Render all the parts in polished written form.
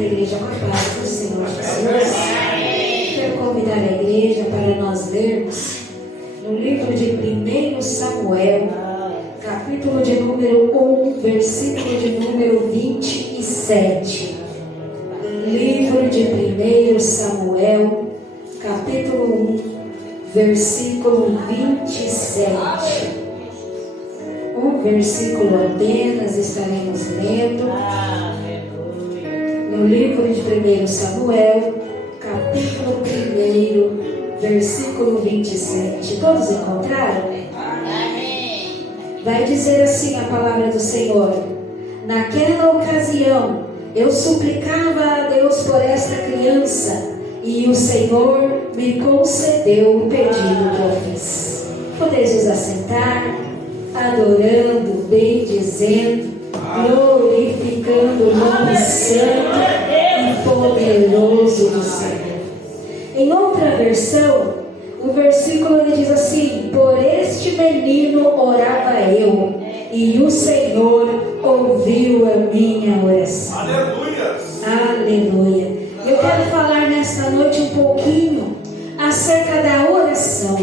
da igreja com a paz do Senhor Jesus. Quero convidar a igreja para nós lermos no livro de 1 Samuel, capítulo de número 1, versículo de número 27. Livro de 1 Samuel, capítulo 1, versículo 27. Um versículo apenas estaremos lendo. No livro de 1 Samuel, capítulo 1, versículo 27. Todos encontraram? Amém. Vai dizer assim a palavra do Senhor: naquela ocasião, eu suplicava a Deus por esta criança, e o Senhor me concedeu o pedido que eu fiz. Podeis vos assentar, adorando, bendizendo, glorificando o nome santo e poderoso do Senhor. Em outra versão, o versículo ele diz assim: por este menino orava eu, e o Senhor ouviu a minha oração. Aleluia! Aleluia! Eu quero falar nesta noite um pouquinho acerca da oração.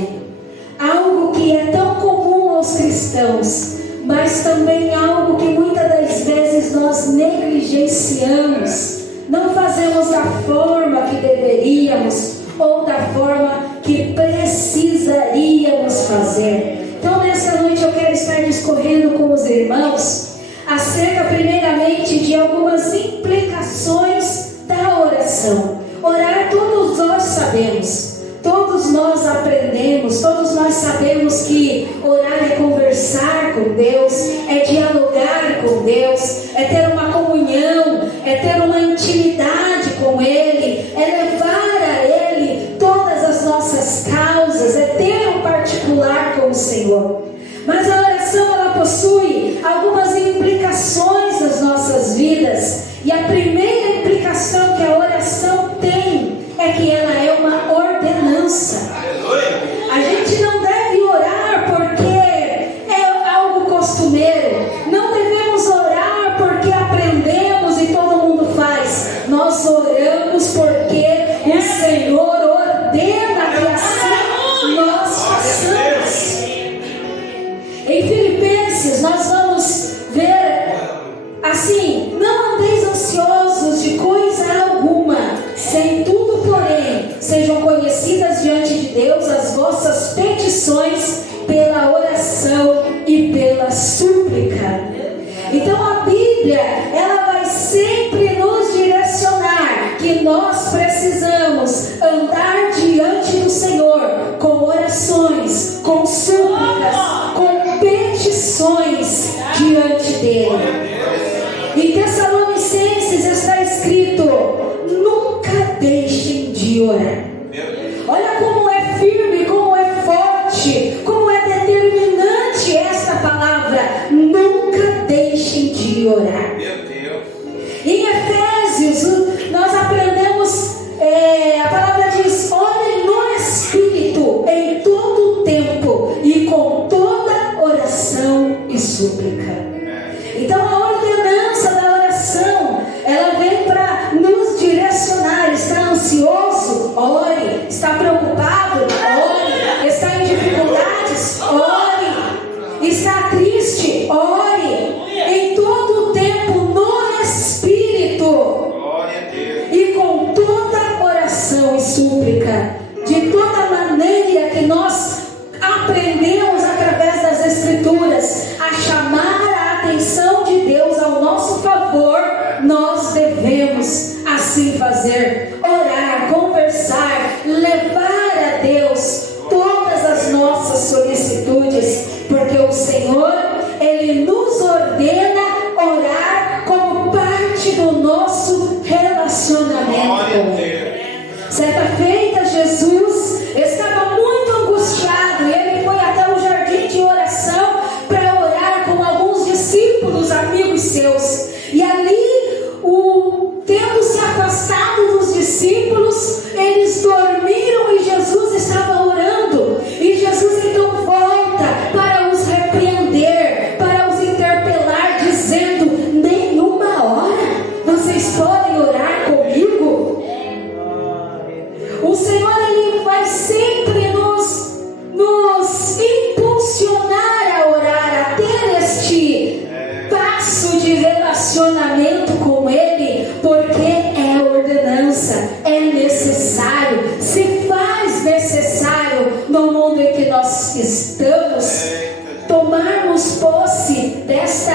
Algo que é tão comum aos cristãos, mas também algo que muitas das vezes nós negligenciamos. Não fazemos da forma que deveríamos ou da forma que precisaríamos fazer. Então nessa noite eu quero estar discorrendo com os irmãos acerca primeiramente de algumas implicações da oração. Orar todos nós sabemos, todos nós aprendemos, todos nós sabemos que orar é conversar com Deus, é dialogar com Deus, é ter uma comunhão, é ter uma intimidade com Ele, é levar a Ele todas as nossas causas, é ter um particular com o Senhor. Mas a oração ela possui algumas implicações nas nossas vidas, e a primeira implicação que a oração tem é que ela é uma ordenança. A gente não deve orar porque é algo costumeiro, não devemos orar porque aprendemos e todo mundo faz. Nós oramos porque o Senhor ordena que assim nós façamos. Em Filipenses nós vamos ver assim: não andeis ansiosos de coisa alguma, sem tudo, porém, sejam conhecidas diante de Deus as vossas petições pela oração e pela súplica. Então a Bíblia, ela vai sempre nos direcionar que nós precisamos andar diante do Senhor com orações, com súplicas, com petições diante dele. Em Tessalonicenses está escrito: nunca deixem de orar. Olha como é firme, como é forte, como é determinante esta palavra: nunca deixem de orar. Em Efésios nós aprendemos, a palavra diz: orem no Espírito em todo o tempo e com toda oração e súplica. Então a ordenança da oração, ela vem para nos direcionar. Está ansioso? Ore. Está preocupado? Ore. Está em dificuldades? Ore. Está triste? Ore. Em todo o tempo no Espírito e com toda oração e súplica. De toda maneira que nós aprendemos através das Escrituras a chamar a atenção de Deus ao nosso favor, nós devemos assim fazer: orar, conversar, levar a Deus todas as nossas solicitudes, porque o Senhor, Ele nos ordena orar como parte do nosso relacionamento com Ele. Certa feita, Jesus estava muito angustiado e Ele foi até o jardim de oração para orar com alguns discípulos, amigos seus. E ali, tendo se afastado relacionamento com Ele, porque é ordenança, é necessário, se faz necessário no mundo em que nós estamos, tomarmos posse desta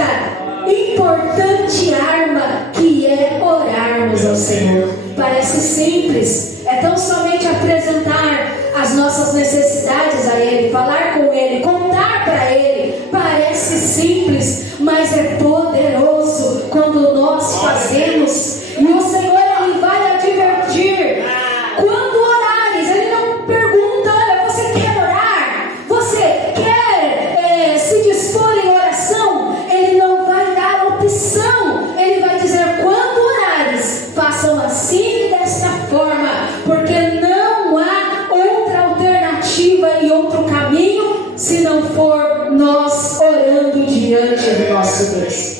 importante arma que é orarmos ao Senhor. Parece simples, é tão somente apresentar as nossas necessidades a Ele, falar com Ele, contar para Ele. Parece simples, mas é poderoso quando nós fazemos. E o Senhor, Ele vai advertir: quando orares, Ele não pergunta, olha, você quer orar? Você quer se dispor em oração? Ele não vai dar opção. Ele vai dizer: quando orares, façam assim, desta forma, porque não há outra alternativa e outro caminho se não for nós orando diante do nosso Deus.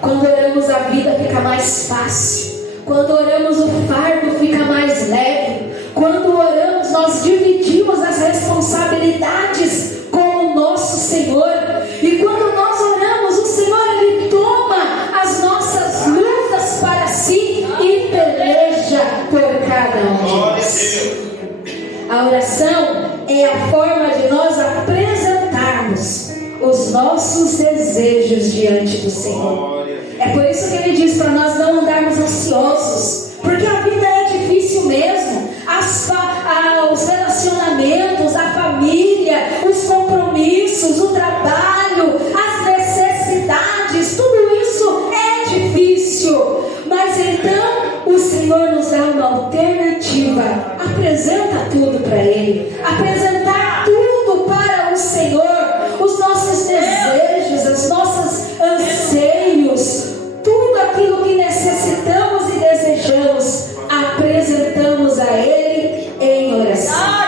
Quando oramos, a vida fica mais fácil. Quando oramos, o fardo fica mais leve. Quando oramos, nós dividimos as responsabilidades com o nosso Senhor. E quando nós oramos, o Senhor, Ele toma as nossas lutas para si e peleja por cada um de nós. A oração é a forma de nós apresentarmos os nossos desejos diante do Senhor. É por isso que Ele diz para nós não andarmos ansiosos, porque a vida é difícil mesmo. Os relacionamentos, a família, os compromissos, o trabalho, as necessidades, tudo isso é difícil. Mas então o Senhor nos dá uma alternativa. Apresenta tudo para Ele. Apresentar tudo para o Senhor. Os nossos desejos, os nossos anseios, tudo aquilo que necessitamos e desejamos, apresentamos a Ele em oração.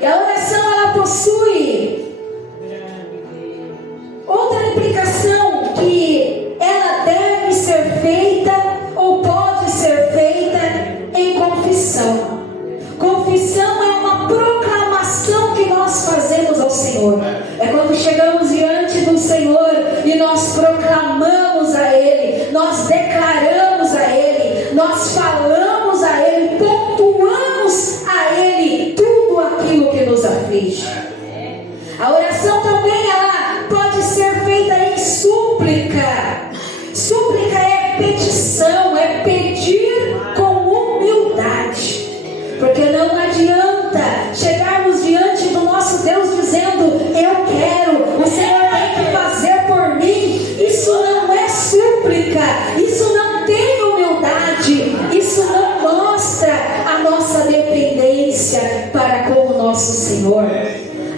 E a oração, ela possui outra implicação, que ela deve ser feita ou pode ser feita em confissão. Confissão é uma proclamação que nós fazemos ao Senhor. É quando chegamos diante do Senhor e nós proclamamos a Ele, nós declaramos a Ele, nós falamos a Ele, pontuamos a Ele tudo aquilo que nos aflige. A oração também, ela pode ser feita em súplica. Súplica é petição, é pedir com humildade. Porque não adianta chegarmos diante do nosso Deus dizendo: eu quero, o Senhor tem que fazer por mim. Isso não é súplica, isso não tem humildade, isso não mostra a nossa dependência para com o nosso Senhor.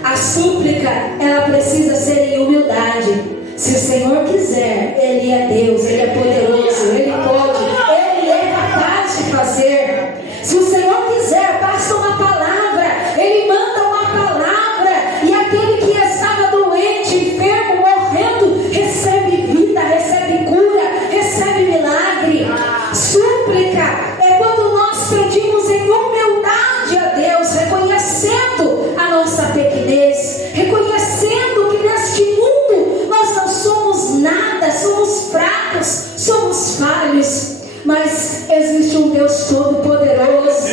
A súplica, ela precisa ser em humildade. Se o Senhor quiser, Ele é Deus, Ele é poderoso, Ele pode, Ele é capaz de fazer. Se o Senhor quiser, basta uma palavra, Ele manda uma palavra, e aquele que estava doente, enfermo, morrendo, recebe vida, recebe cura, recebe milagre. Súplica é quando nós pedimos em humildade a Deus, reconhecendo a nossa pequenez, reconhecendo que neste mundo nós não somos nada, somos fracos, somos falhos. Mas existe um Deus Todo-Poderoso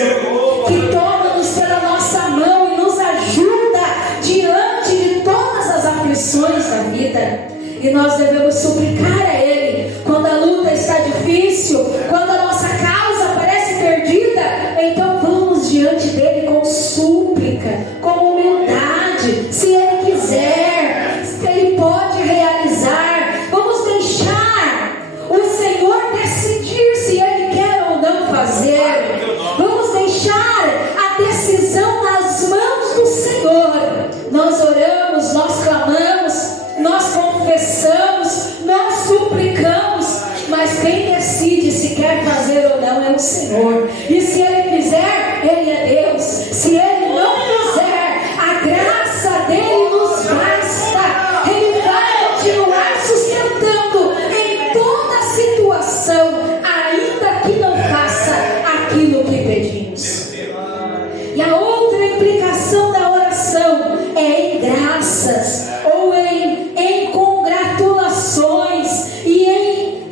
que toma-nos pela nossa mão e nos ajuda diante de todas as aflições da vida. E nós devemos suplicar a Ele quando a luta está difícil, quando a nossa causa parece perdida. Então vamos diante dEle com súplica, com humildade. Se Ele quiser, Ele pode realizar. Vamos deixar o Senhor decidir se Ele quer ou não fazer. Vamos deixar a decisão nas mãos do Senhor. Nós oramos, nós clamamos, nós confessamos, nós suplicamos, mas quem decide se quer fazer ou não é o Senhor. E se Ele fizer, Ele é Deus. Se Ele não fizer, a graça dEle nos basta. Ele vai continuar sustentando em toda situação, ainda que não faça aquilo que pedimos. E a outra implicação da oração é em graças, ou em congratulações, e em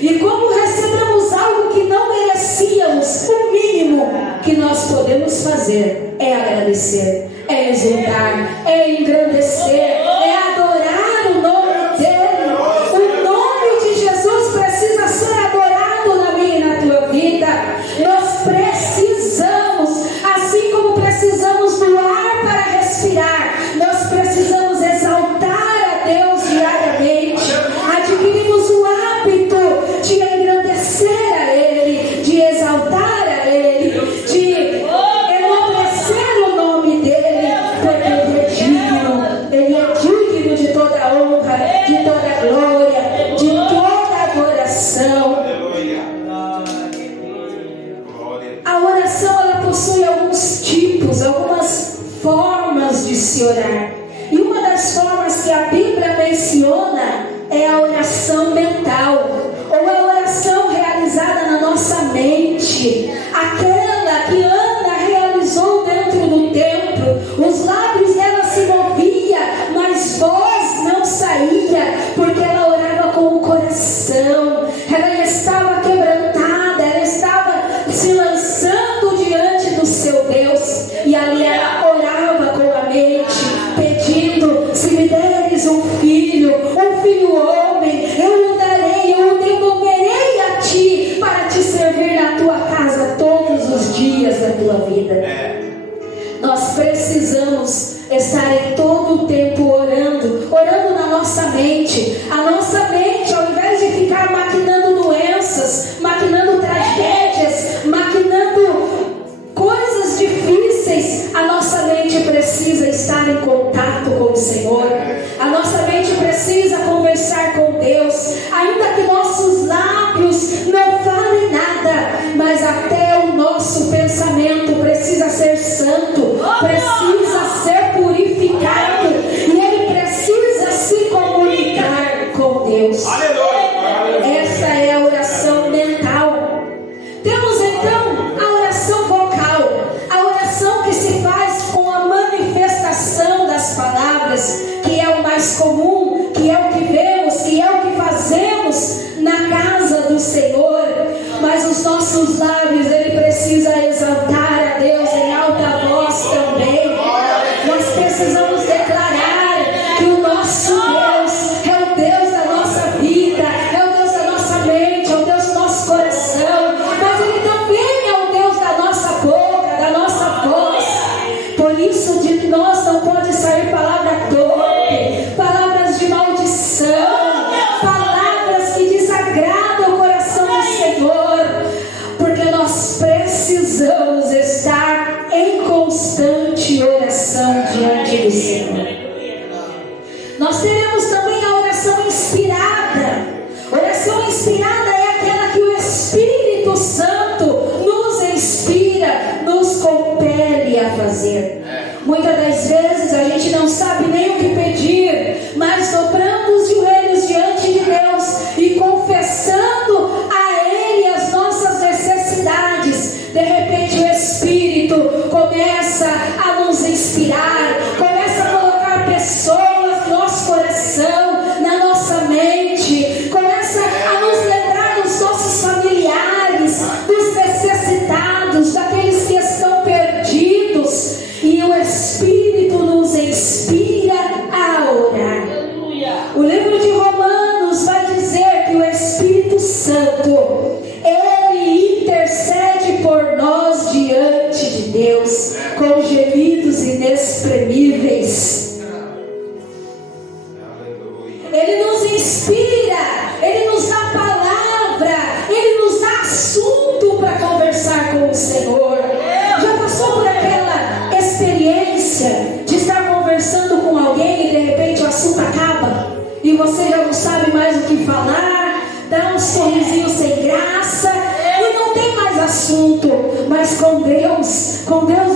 E como recebemos algo que não merecíamos, o mínimo que nós podemos fazer é agradecer, é exultar, é engrandecer, é adorar o nome dele. O nome de Jesus precisa ser adorado na minha e na tua vida. Nós precisamos, assim como precisamos do ar para respirar, nós precisamos exaltar a Deus diariamente. Adquirimos o hábito de engrandecer a Ele, de exaltar a Ele, de enaltecer o nome dEle, porque Ele é digno de toda a honra, de toda a glória, de toda a adoração. A oração, ela possui alguns tipos, algumas formas de se orar. E uma das formas que a Bíblia menciona é a oração mental, ou a oração realizada na nossa mente, aquela que Ana realizou dentro do templo. Os lábios dela se moviam, mas voz não saía, porque ela orava com o coração. Ela estava quebrantada, ela estava se lançando diante do seu Deus, e ali ela orava com a mente, pedindo: se me deres um filho homem, eu o darei, eu o devolverei a ti, para te servir na tua casa todos os dias da tua vida. Nós precisamos estar em todo o tempo orando na nossa mente. A nossa mente, ao invés de ficar maquinando doenças, maquinando tragédias, maquinando coisas difíceis, a nossa mente precisa estar em contato com o Senhor. A nossa mente precisa conversar com Deus, ainda que nossos lábios não falem nada, mas até o nosso pensamento precisa ser santo, precisa ser purificado, e ele precisa se comunicar com Deus. Essa é a oração mental. Temos então a oração vocal, a oração que se faz com a manifestação das palavras, que é o mais comum, que é o que vemos, que é o que fazemos na casa do Senhor. Mas os nossos lábios, ele precisa exaltar a Deus em alta voz também. Nós precisamos declarar que o nosso Deus é o Deus da nossa vida, é o Deus da nossa mente, é o Deus do nosso coração, mas ele também é o Deus da nossa boca, da nossa voz. Por isso de nós não pode sair palavra torpe, palavras de maldição, palavras que desagradam o coração do Senhor, porque nós precisamos estar em constante oração diante do Senhor. Nós teremos também a oração inspirada. Oração inspirada é aquela que o Espírito Santo nos inspira, nos compele a fazer. Muitas das vezes a gente não sabe nem o que pedir, mas dobrando os joelhos diante de Deus e confessando a Ele as nossas necessidades, de repente o Espírito começa a nos inspirar, começa a colocar pessoas no nosso coração, na nossa mente, começa a nos lembrar dos nossos familiares, dos necessitados, daqueles que estão perdidos, e o Espírito nos inspira a orar. O livro de Romanos vai dizer que o Espírito Santo, ele intercede por nós diante de Deus com gemidos inexprimíveis. Ele nos inspira, ele nos dá palavra, ele nos dá assunto para conversar com o Senhor. Já passou por aquela experiência de estar conversando com alguém e de repente o assunto acaba e você já não sabe mais o que falar, dá um sorrisinho sem graça e não tem mais assunto? Mas com Deus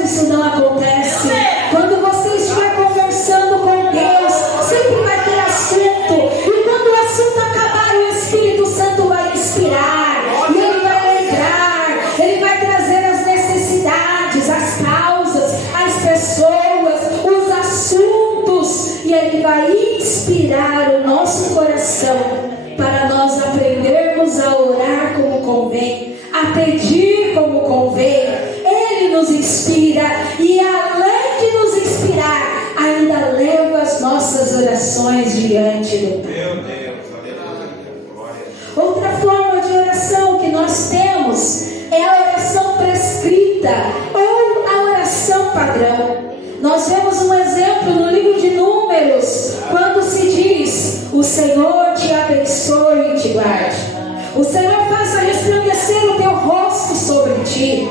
isso não acontece. Quando você estiver conversando com Deus, sempre vai ter assunto, e quando o assunto acabar, o Espírito Santo vai inspirar, e ele vai lembrar, ele vai trazer as necessidades, as causas, as pessoas, os assuntos, e ele vai inspirar o nosso coração para nós aprendermos a pedir como convém. Ele nos inspira e, além de nos inspirar, ainda leva as nossas orações diante do Pai. Meu Deus, aleluia. Outra forma de oração que nós temos é a oração prescrita ou a oração padrão. Nós vemos um exemplo no livro de Números, quando se diz: o Senhor te abençoe e te guarde. O Senhor faça resplandecer o teu rosto sobre ti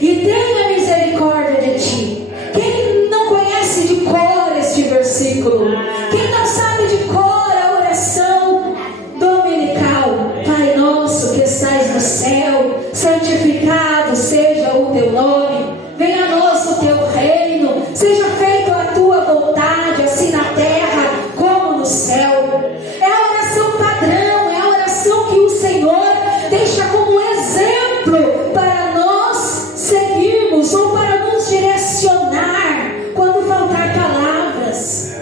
e tenha misericórdia de ti. Quem não conhece de cor este versículo? Quem não sabe de cor a oração dominical? Pai nosso que estais no céu, santificado seja o teu nome. Venha a nós o teu reino. Seja feita a tua vontade, assim na terra como no céu. É a oração padrão, é a oração que o Senhor deixa como exemplo para nós seguirmos ou para nos direcionar quando faltar palavras.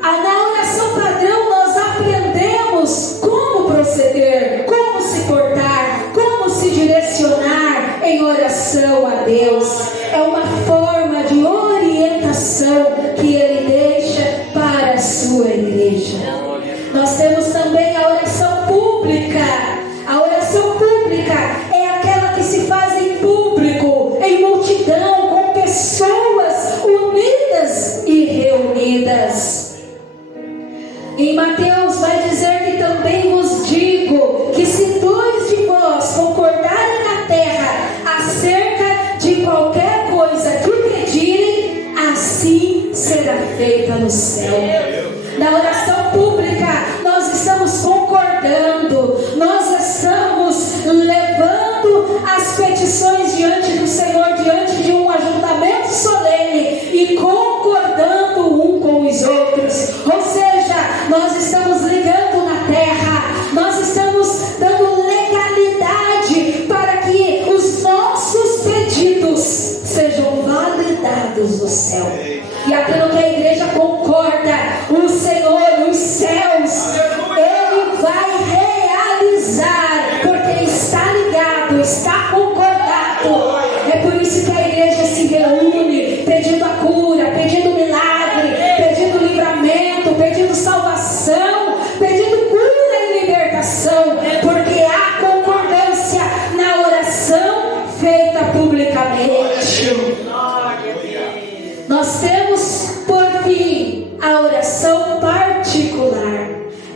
Na oração padrão nós aprendemos como proceder, como se portar, como se direcionar em oração a Deus. É uma forma de orientação que Ele deixa para a sua igreja. Nós temos também a oração pública. A oração pública é aquela que se faz em público, em multidão, com pessoas unidas e reunidas. Em Mateus vai dizer que também vos digo que se dois de vós concordarem na terra acerca de qualquer coisa que pedirem, assim será feita no céu. Na oração pública nós estamos concordando, nós estamos levando as petições diante do Senhor, diante de um ajuntamento solene e concordando um com os outros. Ou seja, nós estamos ligando na terra, nós estamos dando legalidade para que os nossos pedidos sejam validados no céu. E aquilo que a igreja concorda, o Senhor, os céus, Ele vai realizar, porque está ligado, está concordado. É por isso que a igreja se reúne, pedindo a cura, pedindo milagre, pedindo livramento, pedindo salvação, pedindo cura e libertação, porque há concordância na oração feita publicamente. Nós temos, por fim, a oração particular.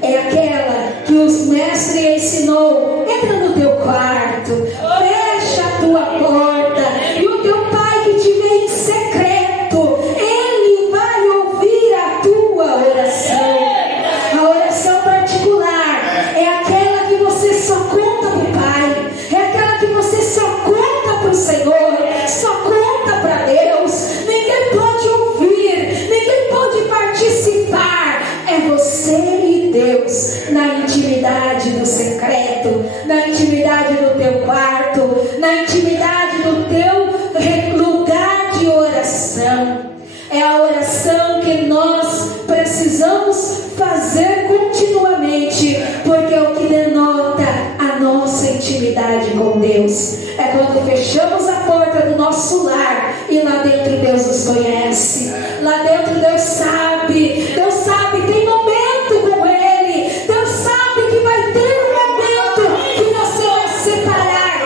É aquela que o mestre ensinou: entra no teu quarto, fecha a tua porta, e o teu pai que te vê em secreto, ele vai ouvir a tua oração. A oração particular é aquela que você só conta para o Pai, é aquela que você só conta para o Senhor, só conta para Deus. Ninguém pode ouvir, ninguém pode participar. É você e Deus, na intimidade do secreto, na intimidade do teu quarto, na intimidade do teu lugar de oração. É a oração que nós precisamos fazer continuamente, porque é o que denota a nossa intimidade com Deus. É quando fechamos a porta do nosso lar e lá dentro Deus nos conhece, lá dentro Deus sabe, tem momento com Ele, Deus sabe que vai ter um momento que você vai separar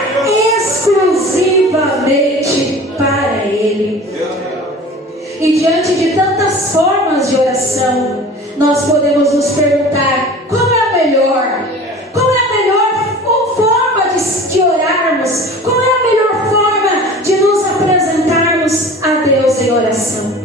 exclusivamente para Ele. E diante de tantas formas de oração, nós podemos nos perguntar: qual é a melhor? Qual é a melhor forma de orarmos? Qual é a melhor forma de nos apresentarmos a Deus em oração?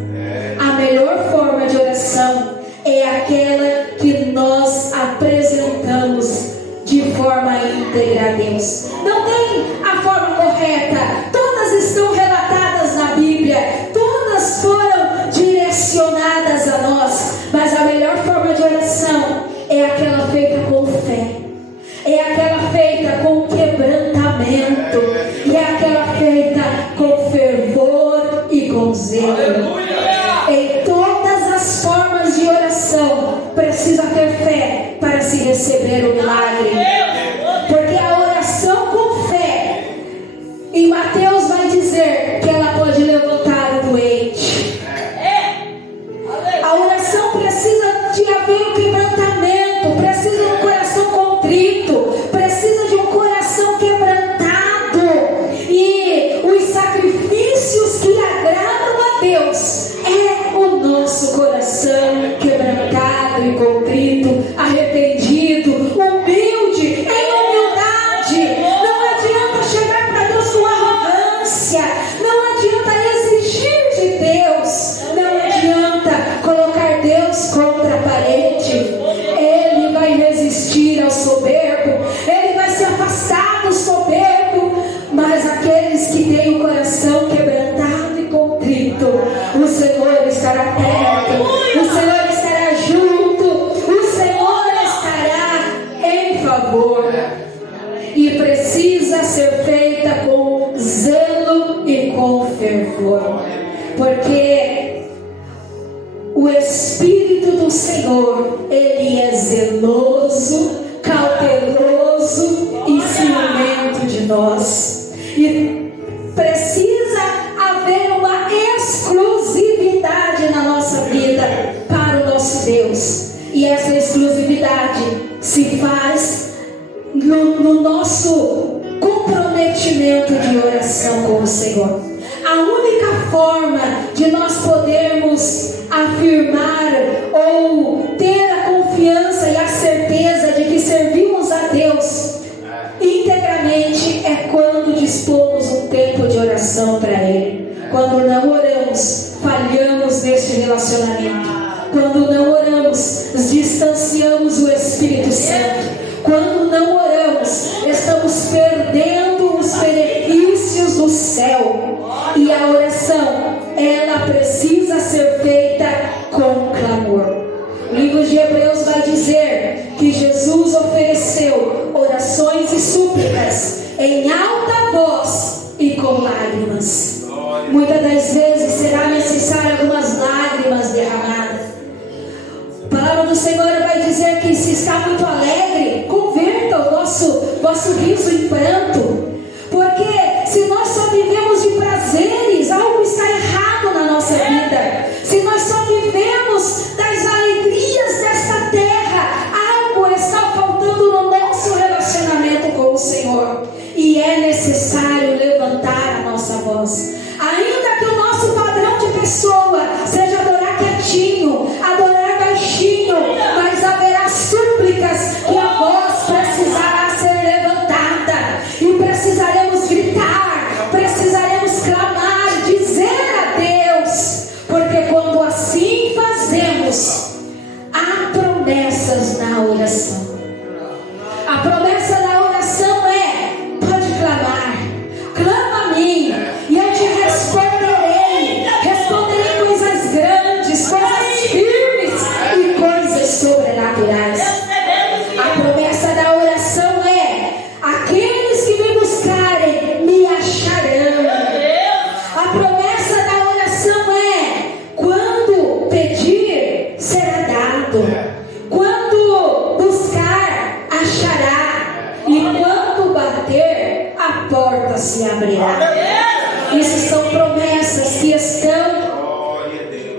A melhor forma de oração é aquela que nós apresentamos de forma íntegra a Deus. Não tem a forma correta, todas estão relatadas na Bíblia, todas foram direcionadas a nós, mas a melhor forma de oração é aquela feita com fé, é aquela feita com quebrantamento, e é aquela feita com fervor e com zelo. Em todas as formas de oração precisa ter fé para se receber o milagre, porque a oração com fé Porque o Espírito do Senhor, Ele é zeloso, cauteloso e ciumento de nós. E precisa haver uma exclusividade na nossa vida para o nosso Deus. E essa exclusividade se faz no nosso comprometimento de oração com o Senhor. A única forma de nós podermos afirmar ou ter a confiança e a certeza de que servimos a Deus integramente é quando dispomos um tempo de oração para Ele. Quando não oramos, falhamos neste relacionamento. Quando não oramos, distanciamos o Espírito Santo. Quando não oramos, estamos perdendo os benefícios do céu. E a oração, ela precisa ser feita com clamor. O livro de Hebreus vai dizer que Jesus ofereceu orações e súplicas em alta voz e com lágrimas. Muitas das vezes será necessário algumas lágrimas derramadas. A palavra do Senhor vai dizer que se está muito alegre, converta o vosso riso em pranto. Porque se nós só vivemos de prazeres, algo está errado na nossa vida. Se nós só vivemos das alegrias desta terra, algo está faltando no nosso relacionamento com o Senhor. E é necessário levantar a nossa voz. Ainda que o nosso padrão de pessoa seja adorar quietinho, adorar baixinho, mas haverá súplicas que a voz precisará ser levantada. E precisaremos gritar, precisaremos clamar, dizer a Deus. Porque quando assim fazemos, há promessas na oração. A promessa da oração é: pode clamar, clama a mim e eu te responderei. Responderei coisas grandes, coisas firmes e coisas sobrenaturais. A promessa da oração é: aqueles que me buscarem me acharão. A promessa da oração é: quando pedir, será dado. Quando buscar, achará. E quando bater, a porta se abrirá. Isso são promessas que estão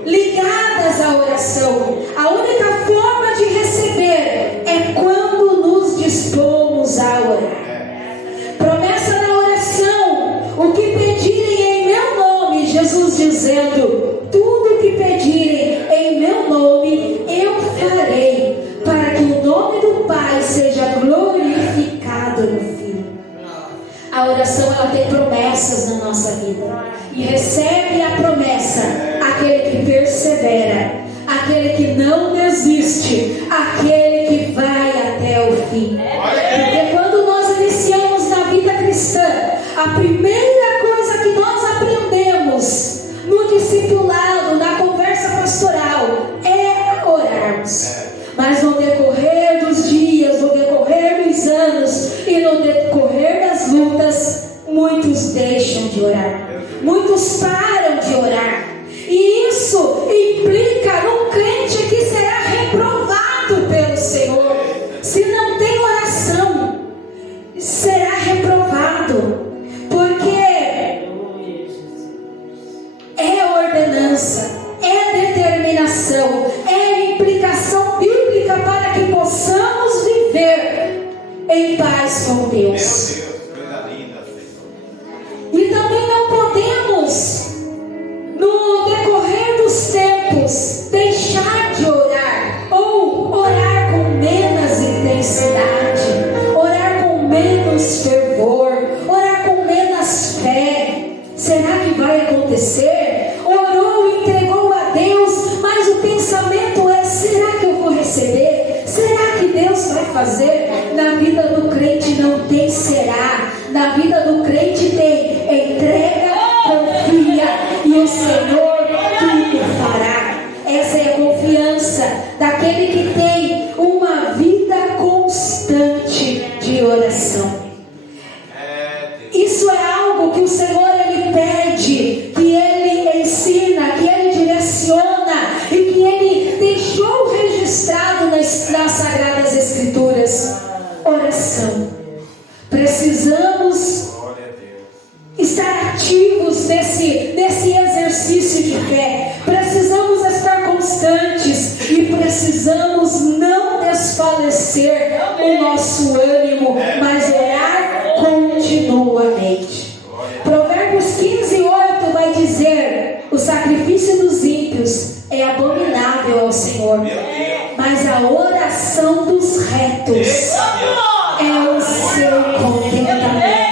ligadas à oração. A única forma de receber é quando nos dispomos a orar. Promessa da oração: o que pedirem em meu nome, Jesus dizendo, tudo que pedirem em meu nome eu farei, para que o nome do Pai seja glorificado no Filho. A oração, ela tem promessas na nossa vida. E recebe a promessa aquele que persevera, aquele que não desiste, aquele que vai até o fim. Porque quando nós iniciamos na vida cristã, a primeira coisa que nós aprendemos no discipulado, na conversa pastoral, é orarmos. Mas no decorrer dos dias, no decorrer dos anos e no decorrer das lutas, muitos deixam de orar, muitos param de orar. E isso implica num crente que será reprovado pelo Senhor. Se não tem oração, será reprovado. Porque é ordenança, é determinação, é implicação bíblica para que possamos viver em paz com Deus. E também não podemos, no decorrer dos tempos, deixar de orar, ou orar com menos intensidade, orar com menos fervor, orar com menos fé. Será que vai acontecer? Orou, entregou a Deus, mas o pensamento é: será que eu vou receber? Será que Deus vai fazer? Na vida do crente não tem será. Na vida do crente tem entrega, confia, e o Senhor tudo fará. Essa é a confiança daquele que tem uma vida constante de oração. Isso é algo que o Senhor, Ele pede, que Ele ensina precisamos estar ativos nesse exercício de fé. Precisamos estar constantes e precisamos não desfalecer o nosso ânimo, mas orar continuamente. Provérbios 15:8 vai dizer: o sacrifício dos ímpios é abominável ao Senhor, mas a oração dos retos é o seu contentamento.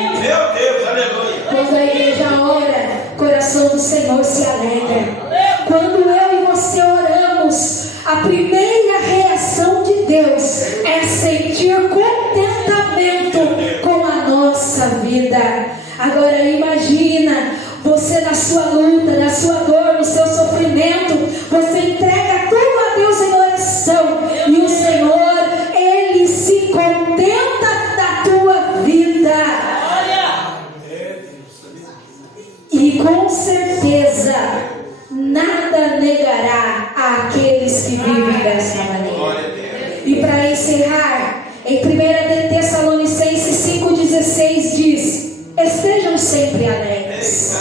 Quando a igreja ora, o coração do Senhor se alegra. Quando eu e você oramos, a primeira reação de Deus é sentir contentamento com a nossa vida. Agora imagina, você na sua luta, na sua dor, no seu sofrimento, você entrega tudo a Deus em oração, e o Senhor, Ele se contenta da tua vida. E com certeza nada negará àqueles que vivem dessa maneira. E para encerrar, em 1 Tessalonicenses 5,16 diz: estejam sempre alegres,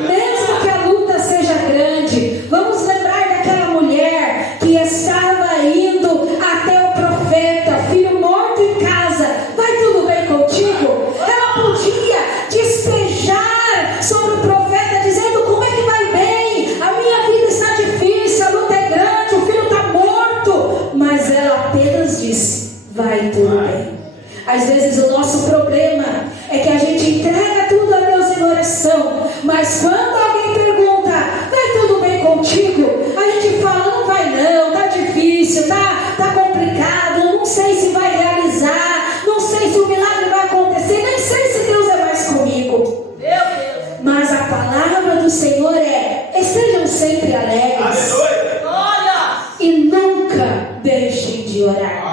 mesmo que a luta seja grande. Vamos lembrar daquela mulher que estava indo até o profeta, filho morto em casa. Vai tudo bem contigo? Ela podia despejar sobre o profeta, dizendo: como é que vai bem? A minha vida está difícil, a luta é grande, o filho está morto. Mas ela apenas disse: vai tudo bem. Às vezes o nosso problema é que a gente entrega tudo a Deus em oração, mas quando alguém pergunta: vai tudo bem contigo? A gente fala: não vai não, tá difícil, tá complicado, eu não sei se vai realizar, não sei se o milagre vai acontecer, nem sei se Deus é mais comigo. Mas a palavra do Senhor é: estejam sempre alegres e nunca deixem de orar.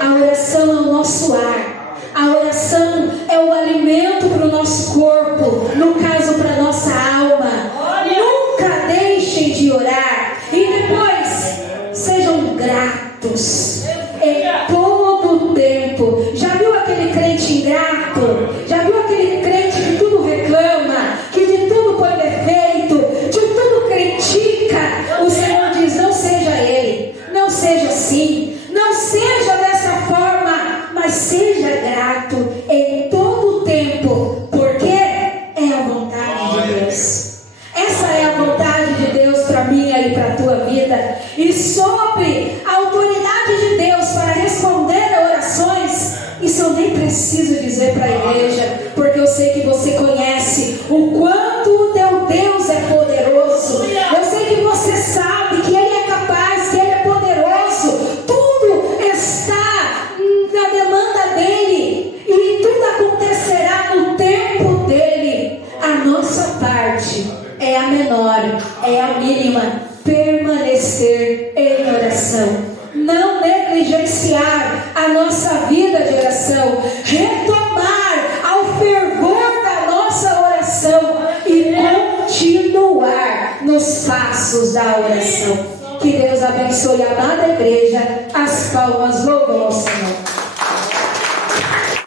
A oração é o nosso ar, a oração é o alimento para o nosso corpo, no caso para a nossa alma. Nunca deixem de orar. E depois, sejam gratos em todo o tempo. Já viu aquele crente ingrato? Já viu aquele crente que tudo reclama, que de tudo põe defeito, de tudo critica? O Senhor diz: não seja ele, não seja assim, não seja dessa forma, mas seja grato em todo o tempo, porque é a vontade de Deus. Essa é a vontade de Deus para minha e para a tua vida. E sobre a autoridade de Deus para responder a orações, isso eu nem preciso dizer para a igreja, porque eu sei que você conhece o quanto o teu Deus é poderoso. Eu sei que você sabe que Ele é capaz, que Ele é poderoso. Tudo está na demanda dEle, e tudo acontecerá no tempo dEle. A nossa parte é a menor, é a mínima: permanecer em oração, não negligenciar a nossa vida de oração, retomar ao fervor da nossa oração e continuar nos passos da oração. Que Deus abençoe a amada igreja. As palmas